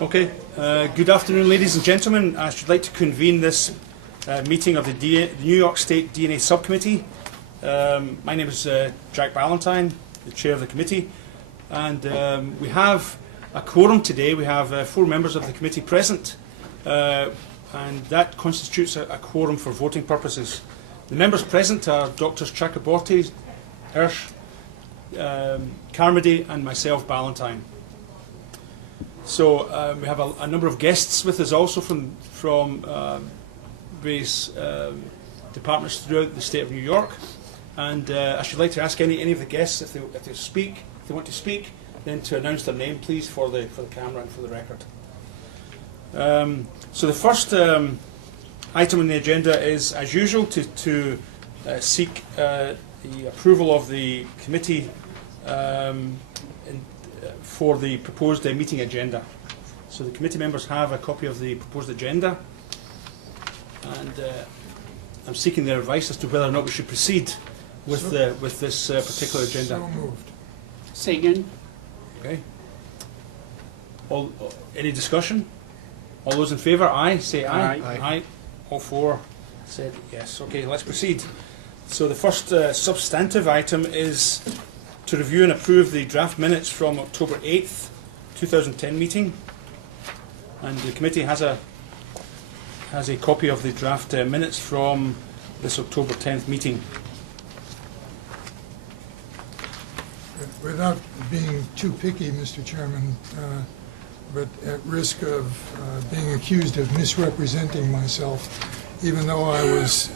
Okay. Good afternoon, ladies and gentlemen. I should like to convene this meeting of the New York State DNA Subcommittee. My name is Jack Ballantyne, the chair of the committee, and we have a quorum today. We have 4 members of the committee present, and that constitutes a quorum for voting purposes. The members present are Drs. Chakraborty, Hirsch, Carmody, and myself, Ballantyne. So we have a number of guests with us also from various departments throughout the state of New York. And I should like to ask any of the guests if they want to speak, then to announce their name, please, for the camera and for the record. So the first item on the agenda is, as usual, to seek the approval of the committee for the proposed meeting agenda. So the committee members have a copy of the proposed agenda, and I'm seeking their advice as to whether or not we should proceed with this particular agenda. So moved. Second. Okay. Any discussion? All those in favour, aye. Say aye. Aye. Aye. All 4 said yes. Okay, let's proceed. So the first substantive item is to review and approve the draft minutes from October 8th, 2010 meeting. And the committee has a copy of the draft minutes from this October 10th meeting. Without being too picky, Mr. Chairman, but at risk of being accused of misrepresenting myself, even though I was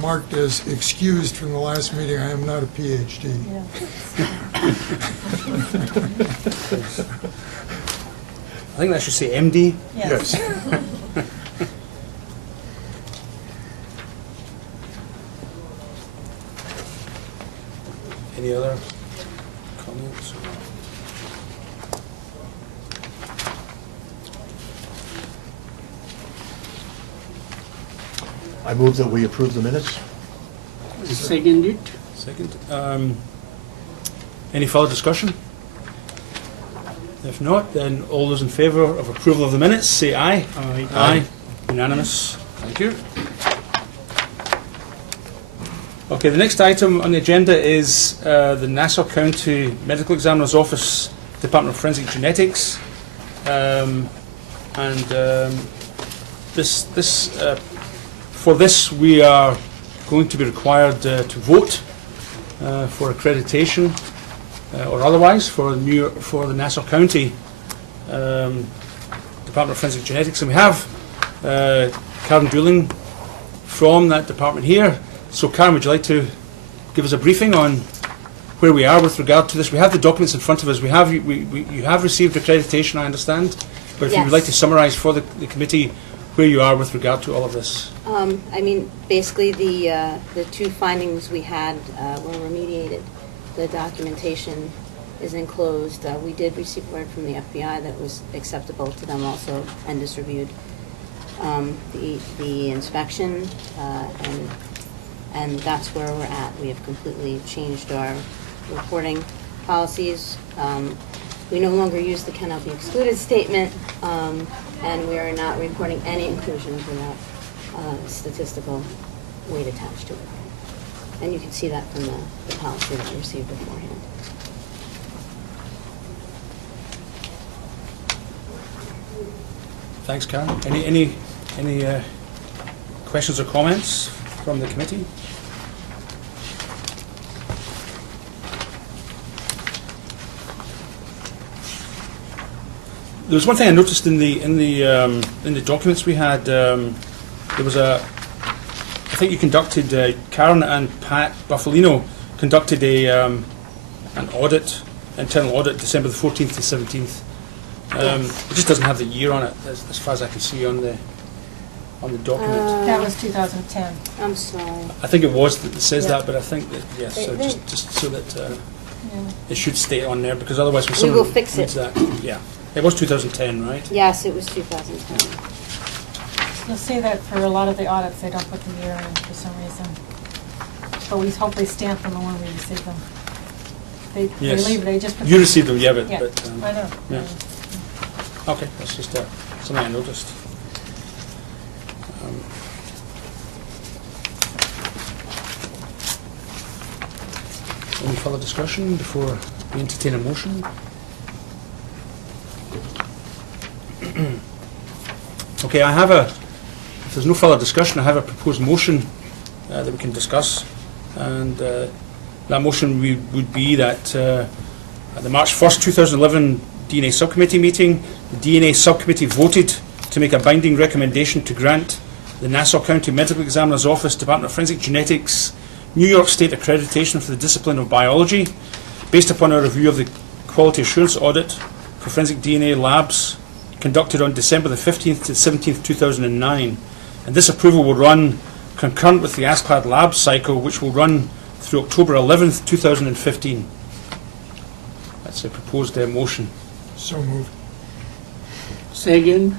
marked as excused from the last meeting, I am not a PhD. Yeah. I think that should say MD. Yes. Any other comments? I move that we approve the minutes. Second it. Second. Any further discussion? If not, then all those in favour of approval of the minutes, say aye. Aye. Aye. Unanimous. Thank you. Okay, the next item on the agenda is the Nassau County Medical Examiner's Office, Department of Forensic Genetics, for this we are going to be required to vote for accreditation or otherwise for the Nassau County Department of Forensic Genetics, and we have Karen Dooling from that department here. So Karen, would you like to give us a briefing on where we are with regard to this? We have the documents in front of us. You have received accreditation, I understand, but if you would like to summarise for the committee where you are with regard to all of this. I mean, basically the 2 findings we had were remediated. The documentation is enclosed. We did receive word from the FBI that was acceptable to them also and is reviewed. The inspection and that's where we're at. We have completely changed our reporting policies. We no longer use the cannot be excluded statement, and we are not reporting any inclusions without statistical weight attached to it. And you can see that from the policy that we received beforehand. Thanks, Karen. Any questions or comments from the committee? There was one thing I noticed in the documents we had. There was I think you conducted, Karen and Pat Buffalino conducted an audit, internal audit, December the 14th to 17th. Yes. It just doesn't have the year on it, as far as I can see on the document. That was 2010. I'm sorry. I think it was that it says Yeah. that, but I think that yes, so They- just so that Yeah. it should stay on there, because otherwise, when We someone will fix reads it. that, yeah, it was 2010, right? Yes, it was 2010. You'll see that for a lot of the audits, they don't put the year in for some reason. But we hope they stamp them when we receive them. they Yes. leave, they just put. You received them, yeah, but, Yeah, I know. yeah. Okay, that's just something I noticed. Um, Any further discussion before we entertain a motion? Okay, if there's no further discussion, I have a proposed motion that we can discuss. And that motion would be that at the March 1st, 2011 DNA Subcommittee meeting, the DNA Subcommittee voted to make a binding recommendation to grant the Nassau County Medical Examiner's Office, Department of Forensic Genetics, New York State accreditation for the discipline of biology, based upon a review of the quality assurance audit for forensic DNA labs conducted on December the 15th to 17th, 2009. And this approval will run concurrent with the ASPAD lab cycle, which will run through October 11th, 2015. That's a proposed motion. So moved. Second.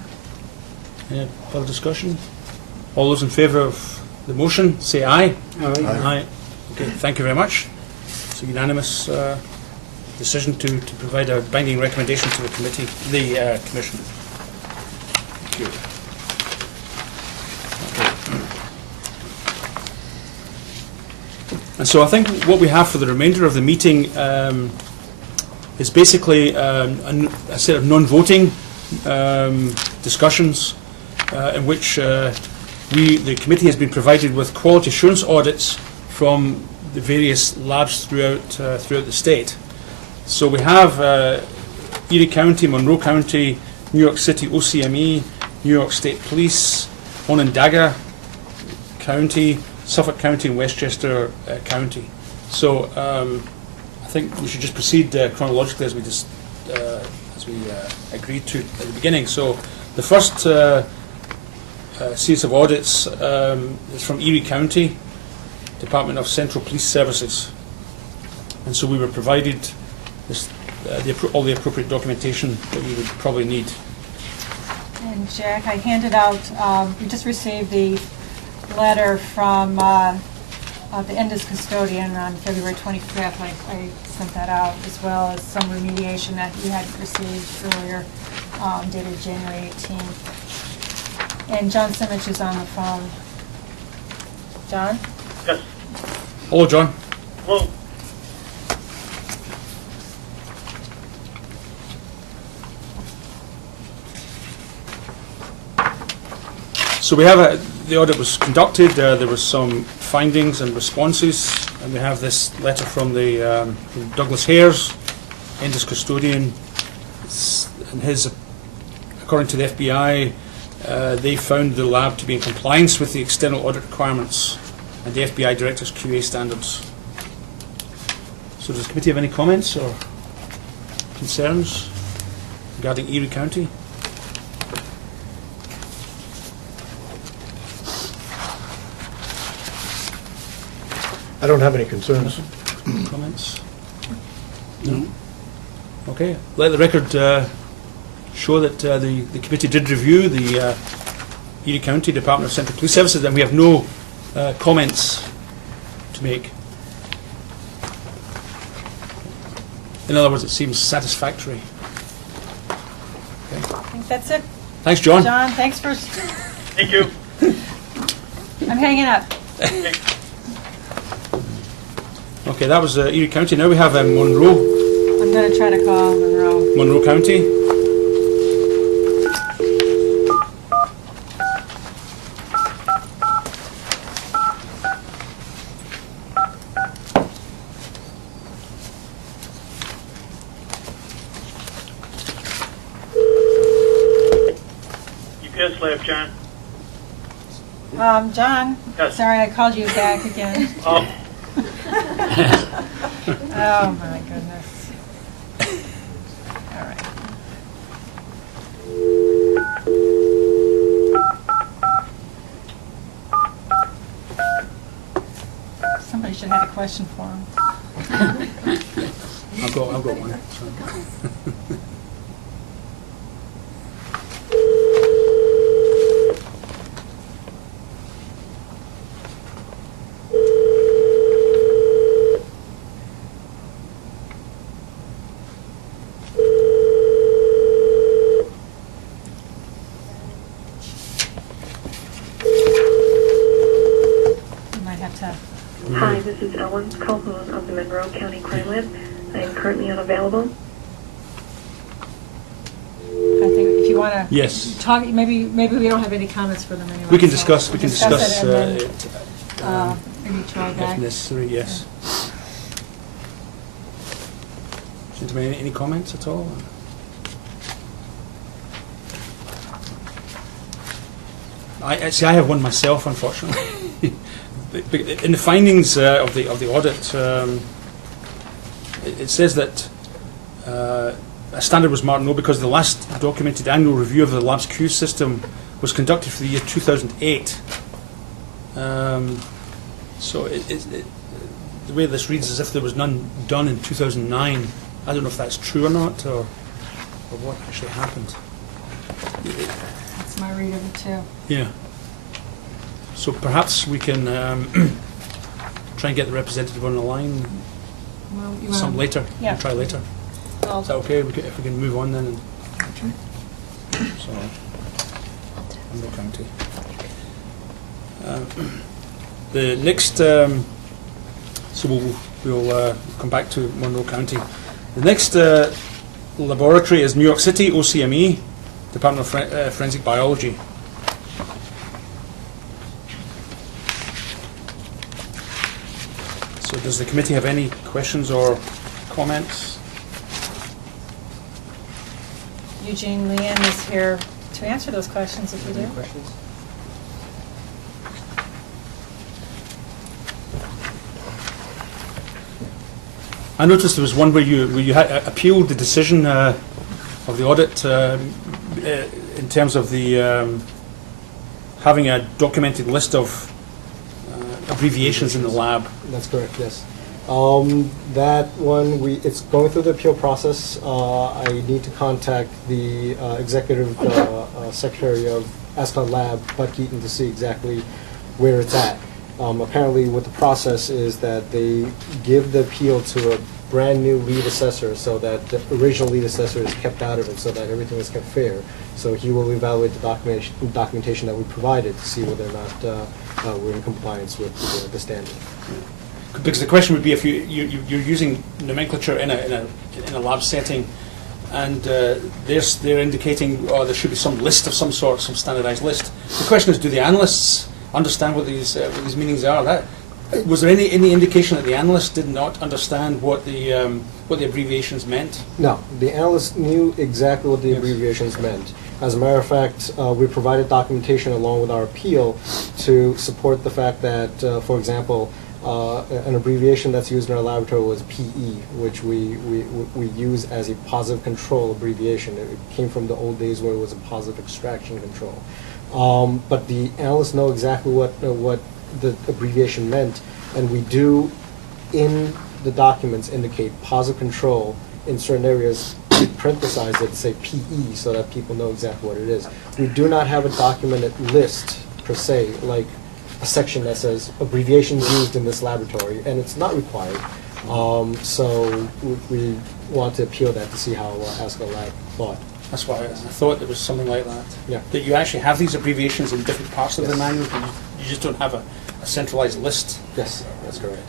Any further discussion? All those in favour of the motion, say aye. Aye. Okay, thank you very much. It's a unanimous decision to provide a binding recommendation to the committee, the commission. Thank you. And so I think what we have for the remainder of the meeting is basically a set of non-voting discussions in which the committee has been provided with quality assurance audits from the various labs throughout the state. So we have Erie County, Monroe County, New York City OCME, New York State Police, Onondaga County, Suffolk County, and Westchester County. So I think we should just proceed chronologically as we agreed to at the beginning. So the first series of audits is from Erie County, Department of Central Police Services, and so we were provided this, all the appropriate documentation that we would probably need. And Jack, I handed out, we just received the letter from the Endus custodian on February 25th. I sent that out, as well as some remediation that he had received earlier, dated January 18th. And John Simich is on the phone. John? Yes. Hello, John. Hello. So we have the audit was conducted. There were some findings and responses, and we have this letter from the from Douglas Hares, Endus custodian, and his, according to the FBI, they found the lab to be in compliance with the external audit requirements and the FBI director's QA standards. So does the committee have any comments or concerns regarding Erie County? I don't have any concerns. Comments? No? Okay. Let the record show that the committee did review the Erie County Department of Central Police Services, and we have no comments to make. In other words, it seems satisfactory. Okay. I think that's it. Thanks, John. John, thanks for, Thank you. I'm hanging up. Okay, that was Erie County. Now we have Monroe. I'm going to try to call Monroe. Monroe County. UPS lab, John. John? Yes. Sorry, I called you back again. Oh, Oh, my goodness. All right. Somebody should have had a question for him. I've got one. So. available? I think if you want to Yes. talk, maybe we don't have any comments for them anyway. We can so discuss, we can discuss it and then, it maybe try if back. necessary, yes. Gentlemen, any comments at all? I have one myself, unfortunately. In the findings of the audit, it says that a standard was marked no because the last documented annual review of the lab's Q system was conducted for the year 2008. So the way this reads is as if there was none done in 2009. I don't know if that's true or not, or what actually happened. That's my read of it too. Yeah. So perhaps we can try and get the representative on the line Well, you some wanna- later. Yeah. We'll try later. Well, Is that okay? If we can move on then. So, Monroe County. The next, so we'll come back to Monroe County. The next laboratory is New York City, OCME, Department of Forensic Biology. So does the committee have any questions or comments? Eugene Leanne is here to answer those questions if you do. questions? I noticed there was one where you had appealed the decision of the audit in terms of the having a documented list of abbreviations in the lab. That's correct, yes. That one, it's going through the appeal process. I need to contact the executive secretary of Ascot Lab, Bud Keaton, to see exactly where it's at. Apparently what the process is that they give the appeal to a brand new lead assessor so that the original lead assessor is kept out of it so that everything is kept fair. So he will evaluate the documentation that we provided to see whether or not we're in compliance with the standard. Because the question would be if you're using nomenclature in a lab setting, and they're indicating there should be some list of some sort, some standardized list. The question is, do the analysts understand what these meanings are? Was there any indication that the analysts did not understand what the abbreviations meant? No, the analysts knew exactly what the abbreviations meant. As a matter of fact, we provided documentation along with our appeal to support the fact that, for example, an abbreviation that's used in our laboratory was PE, which we use as a positive control abbreviation. It came from the old days where it was a positive extraction control. But the analysts know exactly what the abbreviation meant, and we do, in the documents, indicate positive control in certain areas. We parenthesize it and say PE so that people know exactly what it is. We do not have a documented list, per se, like a section that says abbreviations used in this laboratory, and it's not required. So we want to appeal that to see how Ascot Lab thought. That's why I thought there was something like that. Yeah. That you actually have these abbreviations in different parts of the Yes. manual, but you just don't have a centralized list. Yes, that's correct.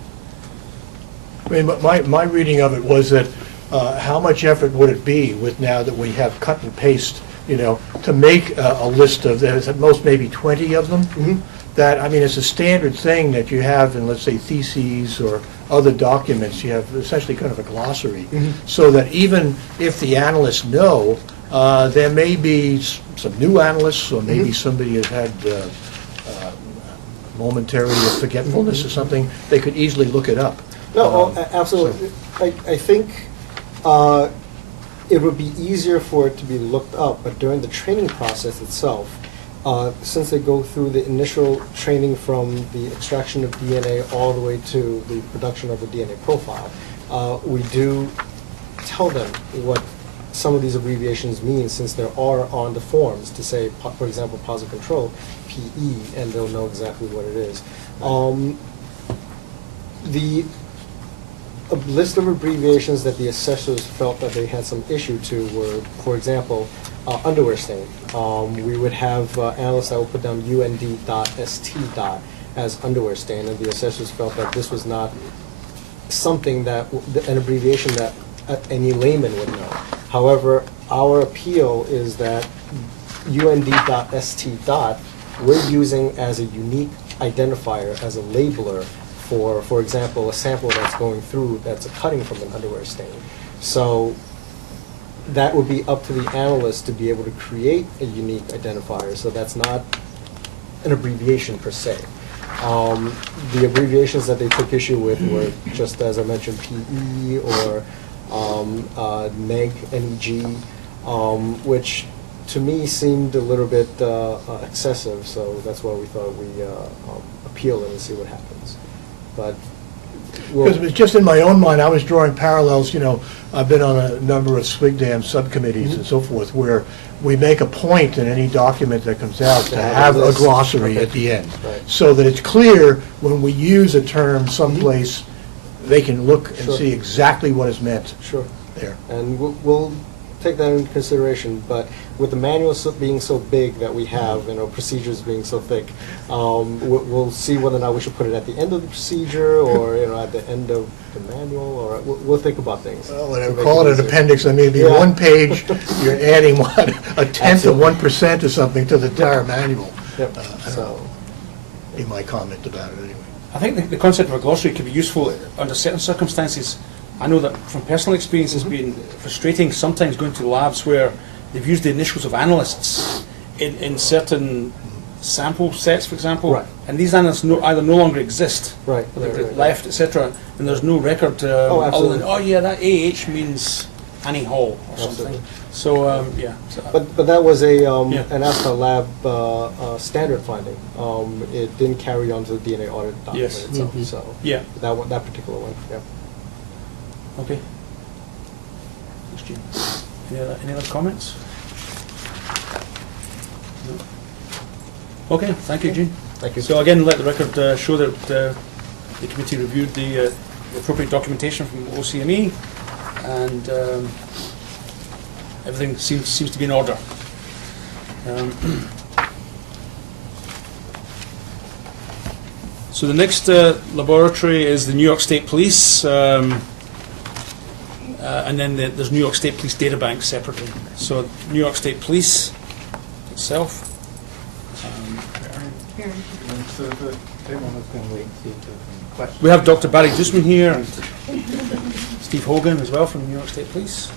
I mean, my reading of it was that how much effort would it be with now that we have cut and paste, to make a list of, there's at most maybe 20 of them? Mhm. That, I mean, it's a standard thing that you have in, let's say, theses or other documents. You have essentially kind of a glossary. Mhm. So that even if the analysts know, there may be some new analysts, or maybe somebody has had momentary forgetfulness or something, they could easily look it up. No, absolutely. I think it would be easier for it to be looked up, but during the training process itself, since they go through the initial training from the extraction of DNA all the way to the production of the DNA profile, we do tell them what some of these abbreviations mean, since there are on the forms to say, for example, positive control, PE, and they'll know exactly what it is. A list of abbreviations that the assessors felt that they had some issue to were, for example, underwear stain. We would have analysts that would put down UND.ST as underwear stain, and the assessors felt that this was not something that, an abbreviation that any layman would know. However, our appeal is that UND.ST we're using as a unique identifier, as a labeler for example, a sample that's going through that's a cutting from an underwear stain. So that would be up to the analyst to be able to create a unique identifier, so that's not an abbreviation per se. The abbreviations that they took issue with were just, as I mentioned, PE or NEG, NEG, which to me seemed a little bit excessive, so that's why we thought we appeal it and see what happens. But Because it was just in my own mind, I was drawing parallels, I've been on a number of SWIGDAM subcommittees and so forth, where we make a point in any document that comes out to have a glossary at the end. Right. So that it's clear when we use a term someplace, they can look and Sure. see exactly what is meant Sure. there. And we'll take that into consideration, but with the manual being so big that we have, procedures being so thick, we'll see whether or not we should put it at the end of the procedure or, at the end of the manual, or we'll think about things. Well, to whatever, make call it an easier. appendix, I mean, it'd be Yeah. one page, you're adding what, a tenth of 1% or something to the entire manual. Yep, I don't so, know, be my comment about it anyway. I think the concept of a glossary can be useful under certain circumstances. I know that from personal experience it's been frustrating sometimes going to labs where they've used the initials of analysts in certain sample sets, for example, Right. and these analysts either no longer exist, right. or they've right. left, etc., and there's no record other absolutely. than, oh yeah, that AH means Annie Hall or something. Absolutely. So, yeah. So, But that was Yeah. an ASCA lab standard finding. It didn't carry on to the DNA audit document Yes. itself, Mhm. so yeah, that particular one, yeah. okay. Thanks, Gene. Any other comments? No? Okay, thank you, Gene. Thank you. So again, let the record show that the committee reviewed the appropriate documentation from OCME, and everything seems to be in order. So the next laboratory is the New York State Police, and then there's New York State Police Data Bank separately. So New York State Police itself. We have Dr. Barry Dusman here, and Steve Hogan as well from New York State Police.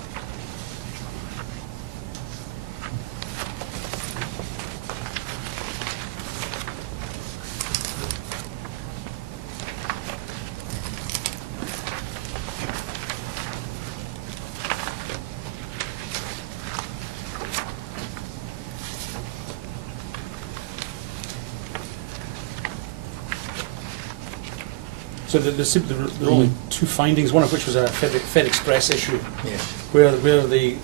So there are only two findings, one of which was a Fed Express issue, where the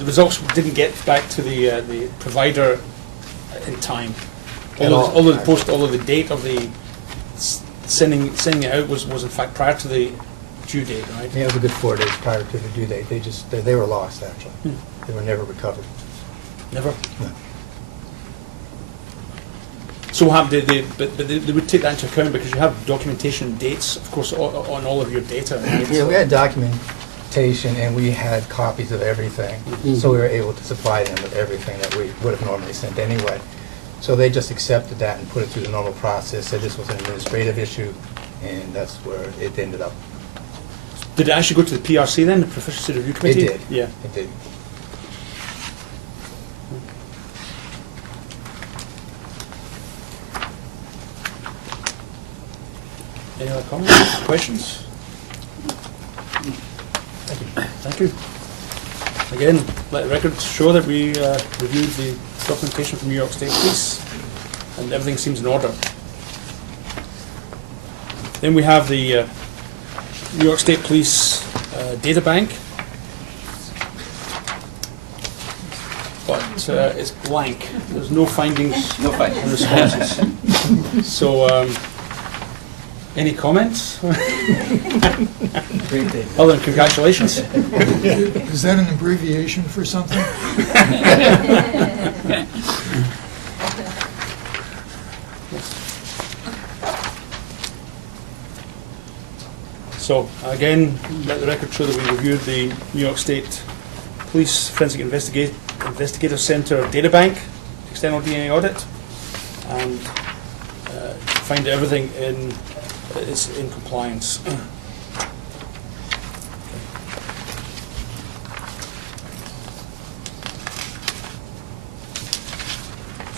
results didn't get back to the provider in time. Although the date of the sending it out was in fact prior to the due date, right? Yeah, it was a good 4 days prior to the due date. They were lost, actually. They were never recovered. Never. No. So but they would take that into account because you have documentation dates, of course, on all of your data. Right? Yeah, we had documentation and we had copies of everything, so we were able to supply them with everything that we would have normally sent anyway. So they just accepted that and put it through the normal process, said this was an administrative issue, and that's where it ended up. Did it actually go to the PRC then, the Proficiency Review Committee? It did. Yeah. It did. Any other comments, questions? Thank you. Again, let the record show that we reviewed the documentation from New York State Police, and everything seems in order. Then we have the New York State Police data bank, but it's blank. There's no findings and responses. So, any comments? Other than congratulations. Is that an abbreviation for something? So, again, let the record show that we reviewed the New York State Police Forensic Investigative Center Databank external DNA audit, and find that everything is in compliance.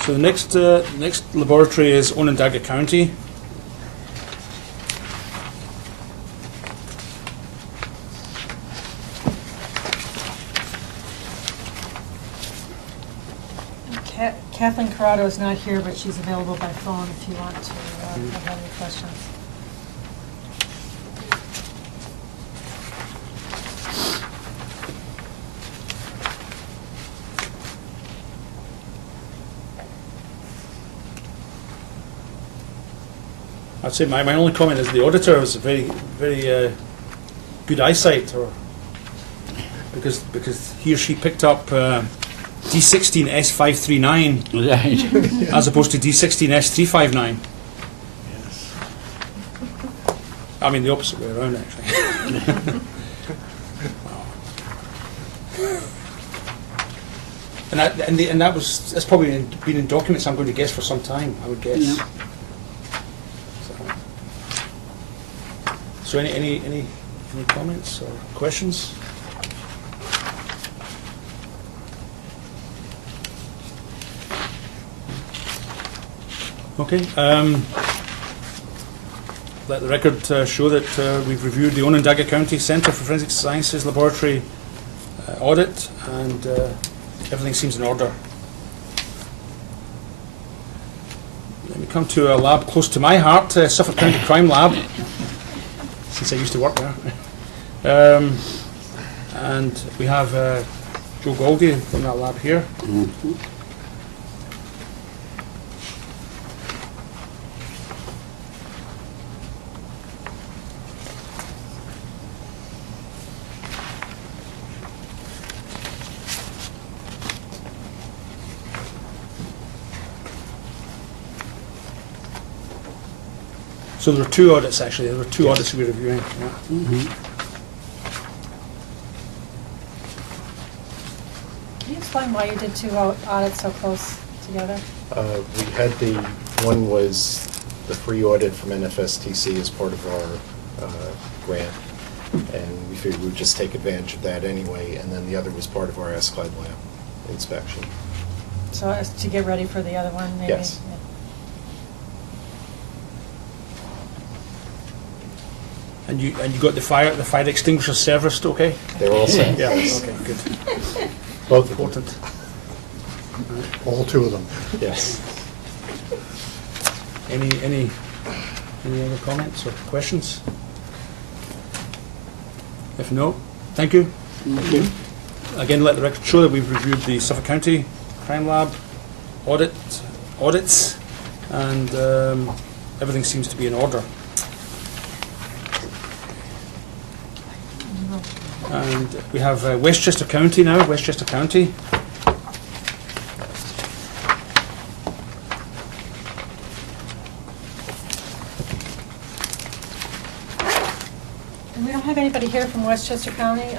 So the next laboratory is Onondaga County. Kathleen Corrado is not here, but she's available by phone if you want to have any questions. I'd say my only comment is the auditor has a very good eyesight, or because he or she picked up D16S539 Right. as opposed to D16S359. Yes. I mean the opposite way around actually. And that's probably been in documents, I'm going to guess, for some time, I would guess. Yeah. So any comments or questions? Okay. Let the record show that we've reviewed the Onondaga County Center for Forensic Sciences Laboratory audit, and everything seems in order. Let me come to a lab close to my heart, Suffolk County Crime Lab, since I used to work there. And we have Joe Goldie from that lab here. Mhm. So there were two audits actually. There were two audits we were reviewing. Yeah. Mhm. Can you explain why you did two audits so close together? We had one was the free audit from NFSTC as part of our grant, and we figured we would just take advantage of that anyway, and then the other was part of our ASCII lab inspection. So as to get ready for the other one, maybe? Yes. Yeah. And you got the fire extinguisher serviced, okay? They're all set. Yeah. Yes. Okay. Good. Both of them. Important. All two of them. Yes. Any other comments or questions? If no, thank you. Thank you. Again, let the record show that we've reviewed the Suffolk County Crime Lab audits, and everything seems to be in order. And we have Westchester County now. Westchester County. And we don't have anybody here from Westchester County,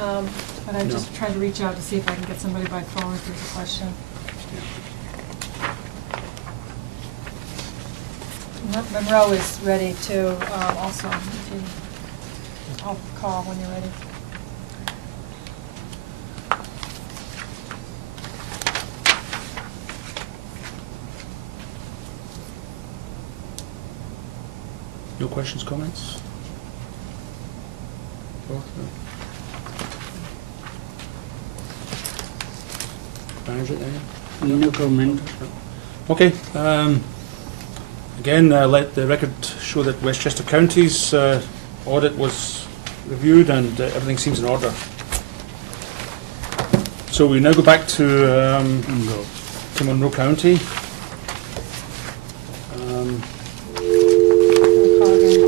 but I No. just tried to reach out to see if I can get somebody by phone if there's a question. Monroe is ready to, also, if you, I'll call when you're ready. No questions, comments? Both, no? Manager, any? No comment. Okay. Again, let the record show that Westchester County's audit was reviewed and everything seems in order. So we now go back to Monroe County. I'll call again.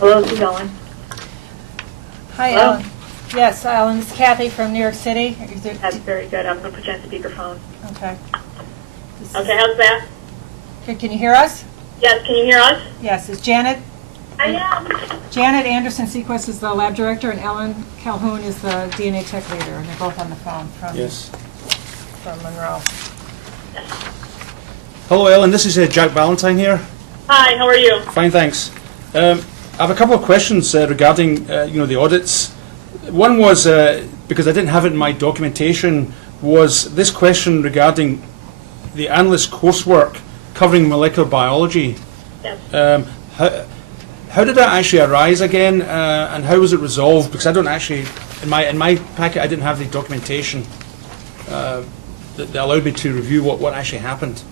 Hello, this is Ellen. Hi, Hello? Ellen. Yes, Ellen, this is Kathy from New York City. Is it- That's very good. I'm going to put you on speakerphone. Okay. This is- Okay, how's that? Good, can you hear us? Yes, can you hear us? Yes, it's Janet. I am. Janet Anderson Sequest is the lab director, and Ellen Calhoun is the DNA tech leader, and they're both on the phone from Monroe. Hello, Ellen. This is Jack Ballantyne here. Hi, how are you? Fine, thanks. I have a couple of questions regarding the audits. One was, because I didn't have it in my documentation, was this question regarding the analyst coursework covering molecular biology. Yes. How did that actually arise again, and how was it resolved? Because I don't actually, in my packet, I didn't have the documentation that allowed me to review what actually happened.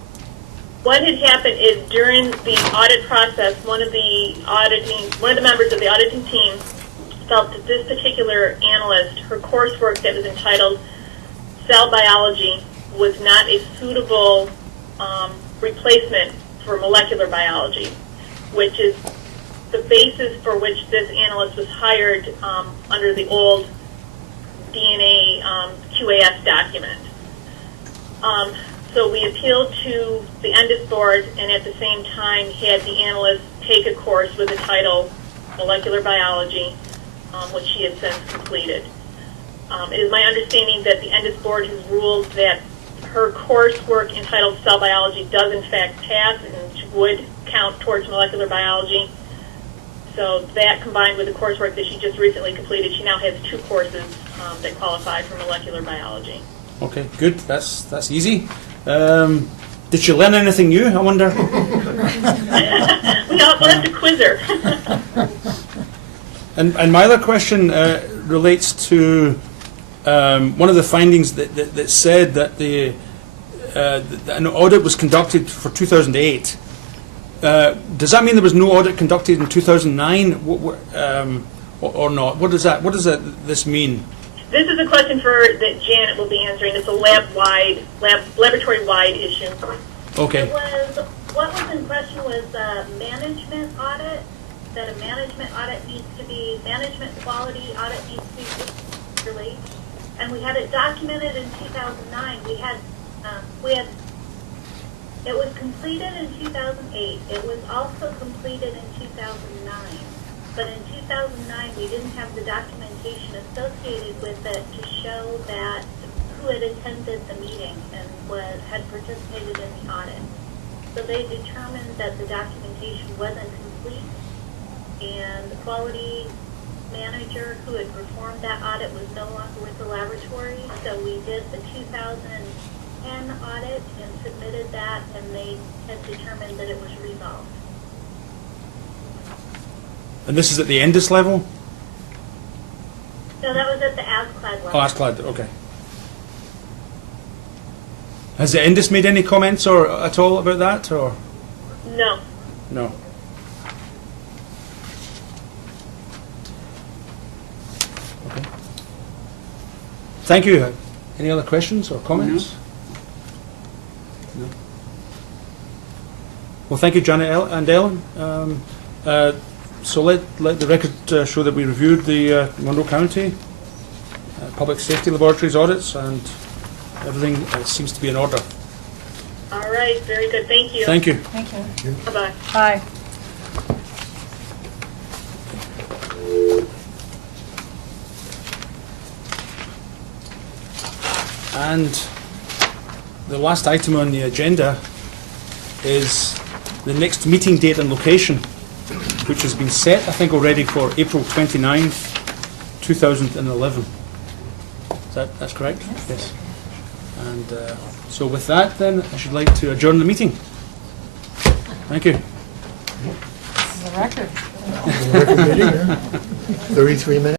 What had happened is during the audit process, one of the members of the auditing team felt that this particular analyst, her coursework that was entitled Cell Biology, was not a suitable replacement for molecular biology, which is the basis for which this analyst was hired under the old DNA QAS document. So we appealed to the ENDIS board and at the same time had the analyst take a course with the title Molecular Biology, which she had since completed. It is my understanding that the ENDIS board has ruled that her coursework entitled Cell Biology does in fact pass and would count towards molecular biology. So that combined with the coursework that she just recently completed, she now has 2 courses that qualify for molecular biology. Okay, good. That's easy. Did she learn anything new, I wonder? We'll have to quiz her. And my other question relates to one of the findings that said that an audit was conducted for 2008. Does that mean there was no audit conducted in 2009 or not? What does this mean? This is a question that Janet will be answering. It's a laboratory-wide issue. Okay. What was in question was a management audit, that a management audit needs to be, management quality audit needs to be released. And we had it documented in 2009. It was completed in 2008. It was also completed in 2009. But in 2009, we didn't have the documentation associated with it to show that who had attended the meeting and had participated in the audit. So they determined that the documentation wasn't complete, and the quality manager who had performed that audit was no longer with the laboratory. So we did the 2010 audit and submitted that, and they had determined that it was resolved. And this is at the ENDIS level? So that was at the ASCLD level. Oh, ASCLD, okay. Has the ENDIS made any comments at all about that, or? No. No. Okay. Thank you. Any other questions or comments? No. Well, thank you, Janet and Ellen. So let the record show that we reviewed the Monroe County Public Safety Laboratories audits, and everything seems to be in order. All right, very good. Thank you. Thank you. Thank you. Bye-bye. Bye. And the last item on the agenda is the next meeting date and location, which has been set, I think, already for April 29th, 2011. That's correct? Yes. And so with that, then, I should like to adjourn the meeting. Thank you. This is a record. 33 minutes.